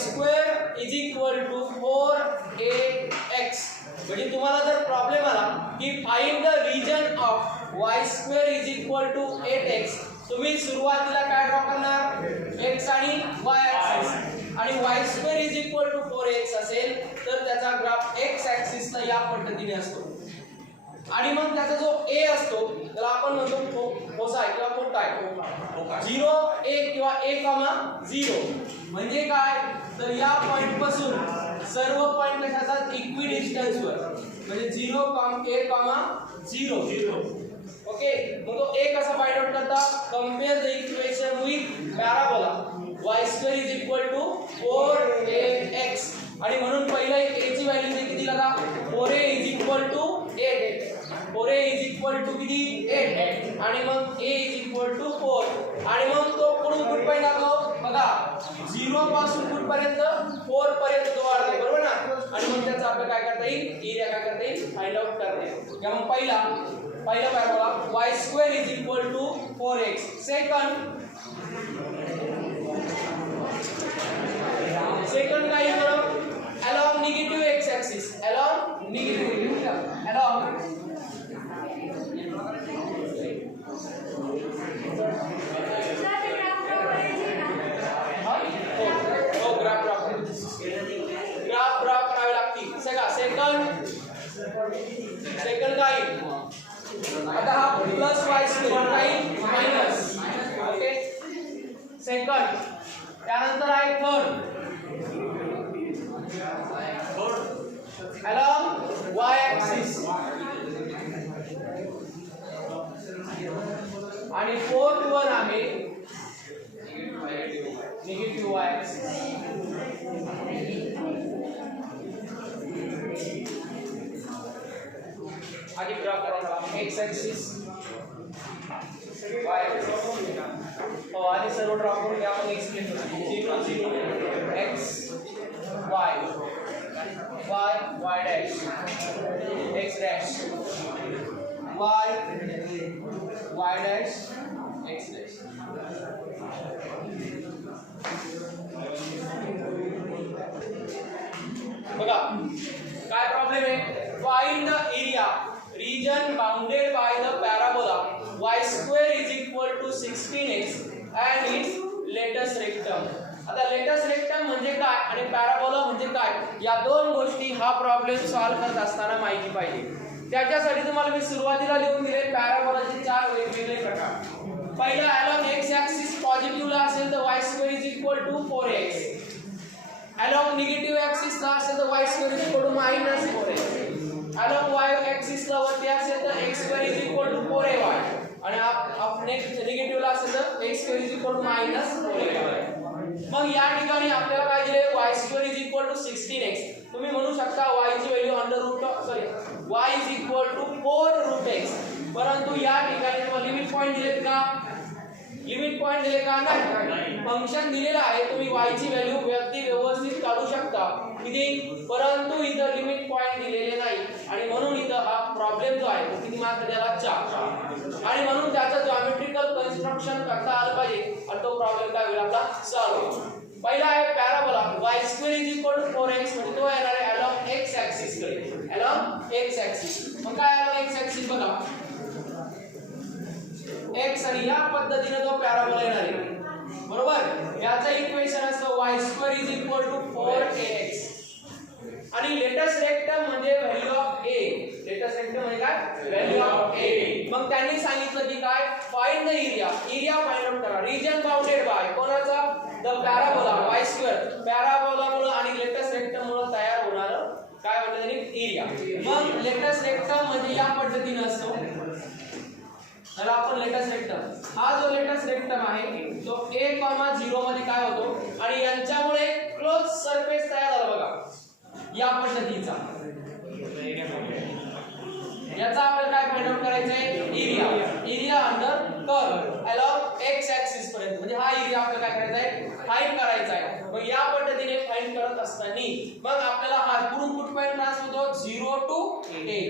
Square is equal to 4ax. म्हणजे तुम्हाला जर प्रॉब्लेम आला की find the region of y square is equal to 8x, तुम्ही सुरुवातीला काय ड्रॉ करणार, x आणि y ऍक्सिस, आणि y square is equal to 4x असेल तर त्याचा ग्राफ x ऍक्सिसला या पद्धतीने असतो. आणि मग त्याचा जो a असतो त्याला आपण म्हणतो फोसाय किंवा फोकाय, 0 1 किंवा a, 0. म्हणजे काय, तर या पॉइंट पासून सर्व पॉइंट कशाचा इक्वी डिस्टन्स वर, म्हणजे 0 a, 0. ओके, मग तो a कसा फाइंड आउट करता, compare the equation with parabola y square is equal to 4ax. आणि म्हणून पहिला a ची व्हॅल्यू किती लगा, 4a is equal to 8. 4a is equal to किती 8, आणि मग a इज इक्वल टू 4. आणि मग तो कुठून कुठपर्यंत जातो बघा, 0 पासून कुठपर्यंत 4 पर्यंत तो वाढतो, बरोबर ना. आणि मग त्याचा आपल्याला काय करता येईल, एरिया काय करता येईल, फाइंड आउट करता येईल. मग पहिला parabola y square is equal to 4x. Second काय बरं, along negative x axis, along graph draw करावे लागतील. सेकंड काय, आता हा प्लस y स्क्वेअर काय मायनस, ओके. सेकंड, त्यानंतर आहे थर्ड along y axis, आणि फोर्थ वन आहे निगेटिव्ह y axis. आधी ग्राफ करा, x axis y axis, हो आधी सर्व ड्रॉ करून घ्या, आपण एक्सप्लेन करू. 0 0 x y y dash x dash y dash x dash. बघा काय प्रॉब्लेम आहे, find the area region bounded by the parabola y square is equal to 16x and its latest rectum. आता latest rectum म्हणजे काय आणि parabola म्हणजे काय, या दोन गोष्टी हा प्रॉब्लेम सॉल्व्ह करत असताना माहिती पाहिजे. त्याच्यासाठी तुम्हाला मी सुरुवातीला लिहून दिले पॅराबोलाचे 4 वेगवेगळे प्रकार. पहिला along x axis पॉझिटिव्हला असेल तर y square is equal to 4x. along negative axis ला असेल तर y square is equal to minus 4x. along y axis ला वरती असेल तर x square is equal to 4ay. आणि आप नेक्स्ट निगेटिव्हला असेल तर x square is equal to minus 4ay. मग या ठिकाणी आपल्याला काय दिले, y square is equal to 16x. तुम्ही म्हणू शकता y ची value under root y is equal to 4 root x. परंतु या ठिकाणी तुम्हाला लिमिट पॉइंट दिलेत का, लिमिट पॉइंट दिले का नाही, फंक्शन दिलेलं आहे, तुम्ही y ची व्हॅल्यू व्यवस्थित काढू शकता किती, परंतु इथं लिमिट पॉइंट दिलेले नाही. आणि म्हणून इथं हा प्रॉब्लेम जो आहे तो किती मार्क द्यायला 4. आणि म्हणून त्याचं जॉमेट्रिकल कन्स्ट्रक्शन करता आलं पाहिजे आणि तो प्रॉब्लेम काय होईल आपला सॉल्व्ह होईल. पहिला आहे parabola y square is equal to 4x, म्हणजे तो येणार आहे along x ऍक्सिस कडे, along x ऍक्सिस. मग काय along x ऍक्सिस बघा, x आणि या पद्धतीने तो पॅराबोला येणार आहे, बरोबर. याचं इक्वेशन असतं y square is equal to 4ax. आणि लेटेस्ट रेक्टम म्हणजे value of a. Latus rectum म्हणजे काय, व्हॅल्यू ऑफ a. मग त्यांनी सांगितलं की काय, find the area, area find out करा. रिजन बाउंडेड बाय कोणाचा, the parabola y square. Parabola मुळे आणि लेटेस्ट रेक्टम मुळे तयार होणार काय म्हणतात त्यांनी, एरिया. मग लेटेस्ट रेक्टम म्हणजे या पद्धतीने असतो. तर आपण लेटेस्ट रेक्टम, हा जो लेटेस्ट रेक्टम आहे तो a, 0 मध्ये काय होतो आणि यांच्यामुळे क्लोज सरफेस तयार झाला बघा या पद्धतीचा. याचा आपल्याला काय फाइंड आउट करायचं आहे, area. Area under curve along x axis पर्यंत, म्हणजे हा एरिया आपल्याला काय करायचा आहे, फाइंड करायचा आहे. मग या पद्धतीने फाइंड करत असताना मग आपल्याला हा कुठून कुठपर्यंत ट्रान्सफर होतो, 0 टू a.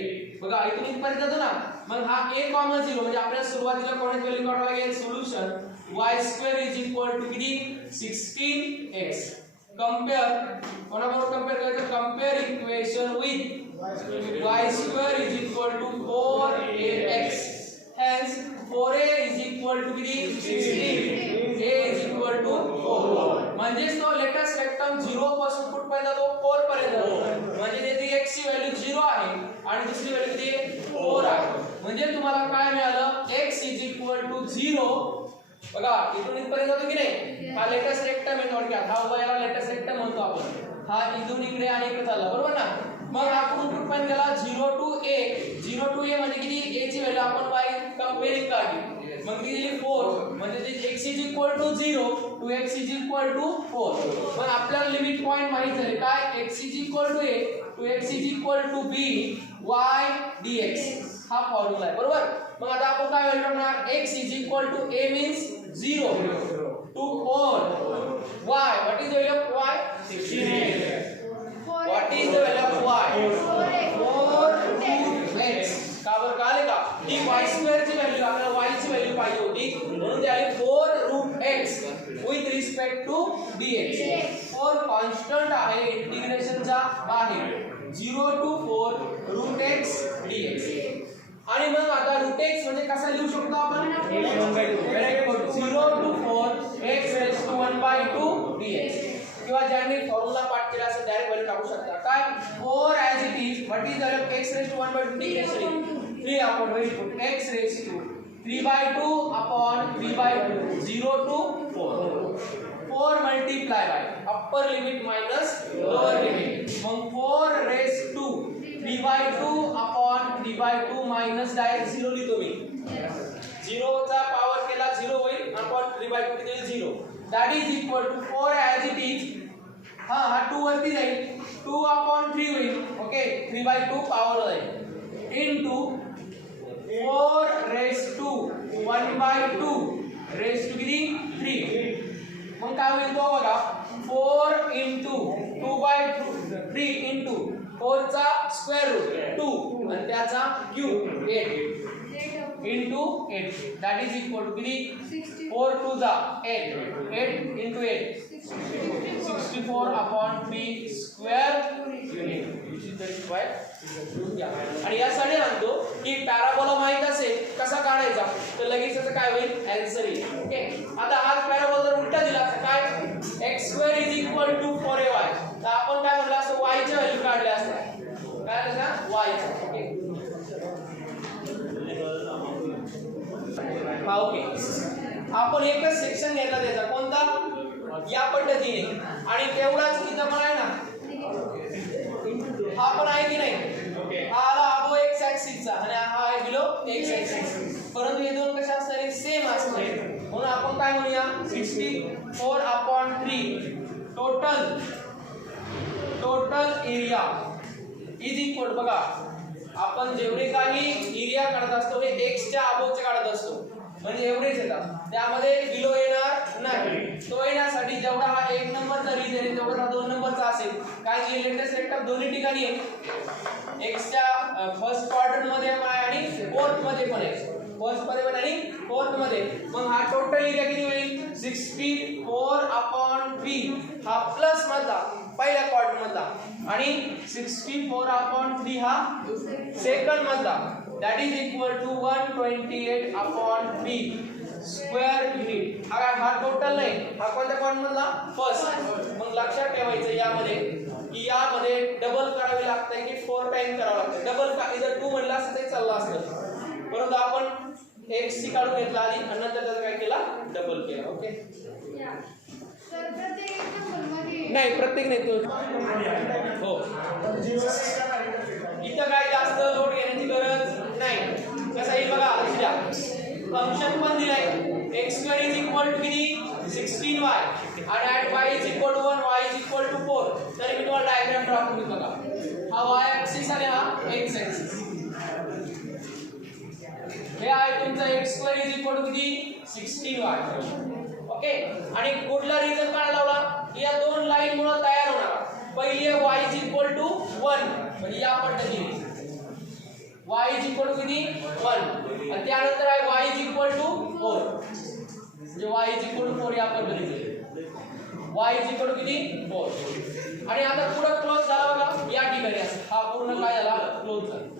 बघा इथून इथपर्यंत जातो ना. मग हा a, 0 म्हणजे आपल्याला सुरुवातीला कोणाची व्हॅल्यू काढावी लागेल, solution y square is equal to किती, 16x. कंपेअर कोणाबरोबर कंपेअर करायचं compare equation with y square is equal to 4ax hence 4a is equal to किती 16 a is equal to 4 म्हणजे तो लेटेस्ट रेक्टम 0 पासून कुठपर्यंत जातो 4 पर्यंत म्हणजे त्याची x ची व्हॅल्यू 0 आहे आणि दुसरी व्हॅल्यू किती 4 आहे म्हणजे तुम्हाला काय मिळालं x is equal to 0 बघा इथून इथपर्यंत जातो की नाही हा लेटेस्ट रेक्टम आहे थोडक्यात हा उभा याला लेटेस्ट रेक्टम म्हणतो आपण हा इथून इकडे आणि इकडे चालला बरोबर ना मग आपण कुठपर्यंत गेला 0 टू a म्हणजे किती a ची व्हॅल्यू आपण y कंपेअरिंग काढली मग ती दिली 4 म्हणजे ते x is equal to 0 to x is equal to 4 मग आपल्याला लिमिट पॉइंट माहित झाले काय x is equal to a to x is equal to b y dx हा फॉर्म्युला आहे बरोबर मग आता आपण काय व्हॅल्यू टाकणार x is equal to a means 0 to 4 y what is the value of y 16 what is the value of y 4 x का बरं कळले का ही y स्क्वेअर ची व्हॅल्यू आपल्याला y ची व्हॅल्यू पाहिजे होती म्हणून ते आली 4 √x with respect to dx 4 constant आहे इंटिग्रेशनच्या बाहेर 0 to 4 √x dx आणि मग आता √x म्हणजे कसा लिहू शकतो आपण 0 to 4 x raised to 1/2 dx किंवा ज्यांनी फॉर्म्युला पाठ केला असेल डायरेक्ट व्हॅल्यू टाकू शकता काय 4 as it is what is the value of x raised to 1/2 integration 3 upon very good x raised to 3/2 upon 3/2 0 to 4 multiply by upper limit minus lower limit मग 4 raised to 3/2 upon 3/2 minus direct 0 लिहितो मी 0 चा power केला 0 होईल upon 3/2 किती 0 that is equal to 4 as it is हा 2 वरती जाईल 2 upon 3 होईल ओके 3/2 पावर जाईल into 4 raised to 1/2 raised to किती 3 मग काय होईल तो बघा 4 into 2/3 into 4 चा स्क्वेअर रूट 2 आणि त्याचा cube 8 into 8 that is equal to किती 4 to the 8 into 8 64 upon 3 square unit which is 35 आणि यासाठी म्हणतो की पॅराबोला माहित असेल कसा काढायचा तर लगेच त्याचं काय होईल आन्सर येईल ओके आता हा पॅराबोला जर उलटा दिला तर काय x² is equal to 4ay तर आपण काय म्हणलं असं y च्या व्हॅल्यू काढल्या असतात काय त्याचा y ओके हा ओके आपण एकच सेक्शन घेतला त्याचा कोणता या पद्धतीने आणि तेवढाच इथं पण आहे ना हा पण आहे की नाही हा आला अबो x ऍक्सिस चा आणि हा आहे बिलो x ऍक्सिस परंतु हे दोन कशा असणार सेम असणार म्हणून आपण काय म्हणूया 64/3 टोटल एरिया इज इक्वल बघा आपण जेवढे काही एरिया काढत असतो हे x च्या अबोवचे काढत असतो म्हणजे एवढेच येतात त्यामध्ये बिलो येणार नाही तो येण्यासाठी जेवढा हा 1 नंबरचा रीजन आहे तेवढा 2 नंबरचा असेल काय जे लेटेस्ट रेक्टम दोन्ही ठिकाणी आहे x च्या फर्स्ट क्वाड्रंट मध्ये आहे आणि फोर्थ मध्ये पण आहे फर्स्ट मध्ये पण आणि फोर्थ मध्ये मग हा टोटल एरिया किती होईल 64/3 हा प्लस मधला पहिल्या क्वाड्रंट मधला आणि 64/3 हा सेकंड मधला that is equal to 128/3 square unit हा टोटल नाही हा कोणत्या क्वाड्रंट मधला फर्स्ट मग लक्षात ठेवायचं यामध्ये की यामध्ये डबल करावे लागते की 4 टाइम करावं लागतं डबल का इधर 2 म्हणला असतं ते चाललं असतं परंतु आपण x सी काढून घेतला आधी आणि नंतर त्याचा काय केला डबल केला ओके नाही प्रत्येक नाही तो हो इथं काय जास्त लोड घेण्याची गरज नाही कसं येईल बघा फंक्शन पण दिलाय x² is equal to किती 16y आणि at y is equal to 1 y is equal to 4 तर मी तुम्हाला डायग्राम ड्रॉ करून बघा हा y ऍक्सिस आणि हा x ऍक्सिस हे आहे तुमचा x² is equal to किती 16y ओके आणि कुठला रिजन काढायला लावला या दोन लाईन मुळे तयार होणार पहिली आहे y is equal to 1 म्हणजे या पद्धतीने y is equal to किती 1 आणि त्यानंतर आहे y is equal to 4 म्हणजे y is equal to 4 या पद्धतीने y इज इक्वल टू किती 4 आणि आता पुढे क्लोज झाला बघा या ठिकाणी हा पूर्ण काय झाला क्लोज झाला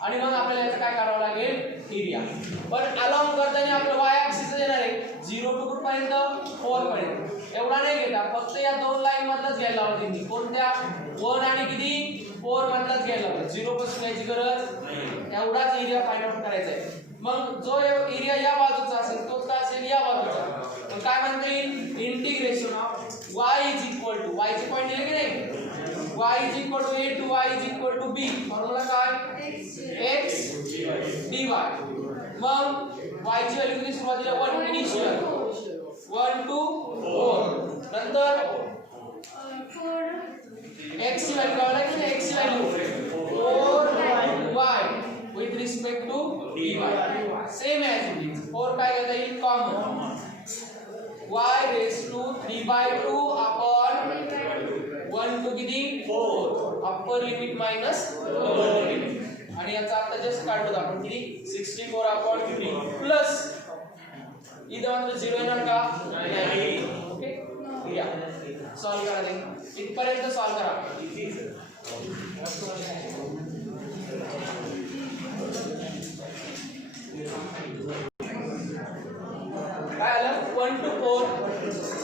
आणि मग आपल्याला याचं काय करावं लागेल एरिया पण अलोंग करताना आपलं y ऍक्सिस येणार आहे 0 टू कुठपर्यंत 4 पर्यंत एवढा नाही घेता फक्त या दोन लाईन मधलंच घ्यायला लावते कोणत्या 1 आणि किती 4 मधलंच घ्यायला लावते 0 पासून घ्यायची गरज एवढाच एरिया फाइंड आउट करायचा आहे मग जो एरिया या बाजूचा असेल तोच काय असेल या बाजूचा तर काय म्हणता येईल integration of y is equal to y चे पॉइंट दिले की नाही y is equal to a to y is equal to b formula काय x dy मग y ची व्हॅल्यू किती सुरुवातीला 1 इनिशियल 1 to 4 नंतर x ची व्हॅल्यू काय लागेल x ची value 4y with respect to dy same as it is 4 काय घेता येईल common y raised to 3/2 upon 1 to किती 4 upper limit minus lower limit आणि याचा अर्थ जस्ट काढतो आपण किती 64 अपॉन 3 प्लस इथं म्हणजे 0 येणार का नाही ओके या सॉल्व करा ते इथपर्यंत सॉल्व करा काय आलं 1 to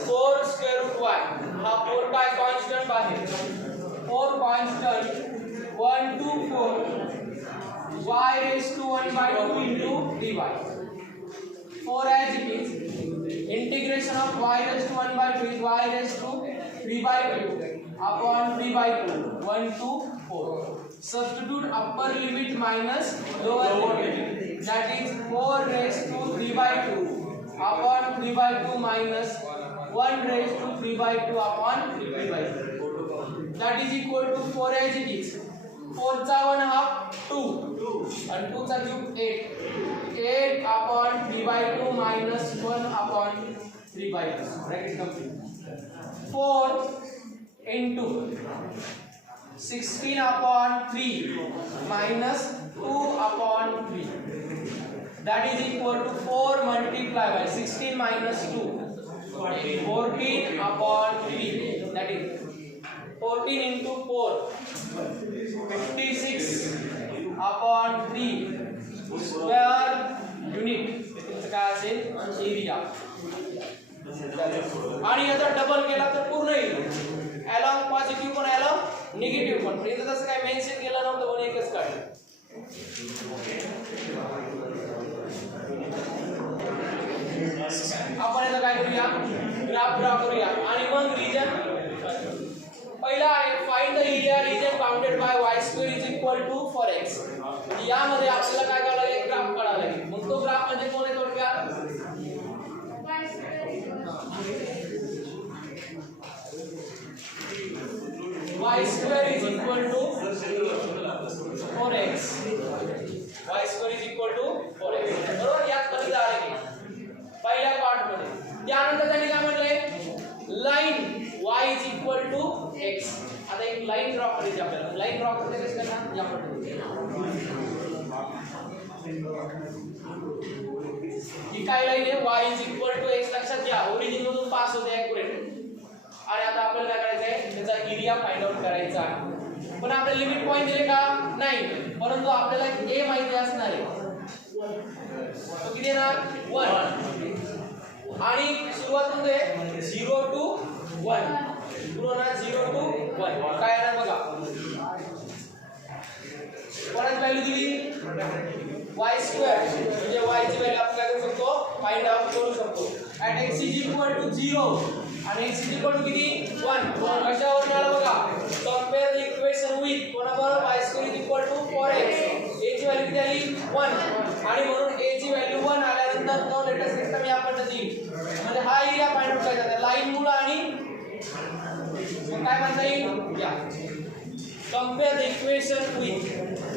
4 स्क्वेअर रूट y हा 4 काय कॉन्स्टंट आहे 4 constant 1 to 4 y raised to 1/2 into dy 4 as it is integration of y raised to 1/2 is y raised to 3/2 upon 3/2 1 to 4 substitute upper limit minus lower limit that is 4 raised to 3/2 upon 3/2 minus 1 raised to 3/2 upon 3/2 that is equal to 4 as it is 4 चा 1 half 2 and 2 चा cube 8 upon 3/2 minus 1 upon 3/2 bracket complete 4 into 16 upon 3 minus 2 upon 3 that is equal to 4 multiplied by 16 minus 2 14 upon 3 that is 14 into 4 56 upon 3 square unit काय असेल area आणि याचा double केला तर पूर्ण येईल अलोंग पॉझिटिव्ह पण अलोंग निगेटिव्ह पण इथं तसं काय मेन्शन केलं नव्हतं पण एकच काढलं आपण याचा काय करूया ग्राफ ड्रॉ करूया आणि मग रीजन पहिला आहे find the area region bounded by y² is equal to 4x यामध्ये आपल्याला काय करायला लागेल ग्राफ काढायला लागेल मग तो ग्राफ म्हणजे कोण आहे थोडक्यात y² is equal to 4x y² is equal to 4x बरोबर यात कधी आले की पहिल्या पार्ट मध्ये त्यानंतर त्यांनी काय म्हटले line y is equal to x आता एक लाइन ड्रॉ करायची आपल्याला लाइन ड्रॉ करते कसं करणार या पद्धतीने ही काय लाइन आहे y is equal to x लक्षात घ्या ओरिजिन मधून पास होते ॲक्युरेट आणि आता आपल्याला काय करायचं आहे त्याचा एरिया फाइंड आउट करायचा आहे पण आपल्याला लिमिट पॉइंट दिले का नाही परंतु आपल्याला a माहिती असणार आहे तो किती येणार 1 आणि सुरुवात होते 0 to 1 पूर्ण 0 to 1 काय येणार बघा कोणाची व्हॅल्यू दिली y² म्हणजे y ची व्हॅल्यू आपण काय करू शकतो फाइंड आउट करू शकतो at x is equal to 0 आणि x is equal to किती 1 कशावर मिळालं बघा कंपेअर द इक्वेशन विथ कोणाबरोबर y² is equal to 4x a ची व्हॅल्यू किती आली 1 आणि म्हणून a ची व्हॅल्यू 1 आल्यानंतर तो लेटेस्ट सिस्टम या पद्धतीने म्हणजे हा एरिया फाइंड आउट करायचा लाइन मुळे आणि काय म्हणता येईल या कंपेअर द इक्वेशन विथ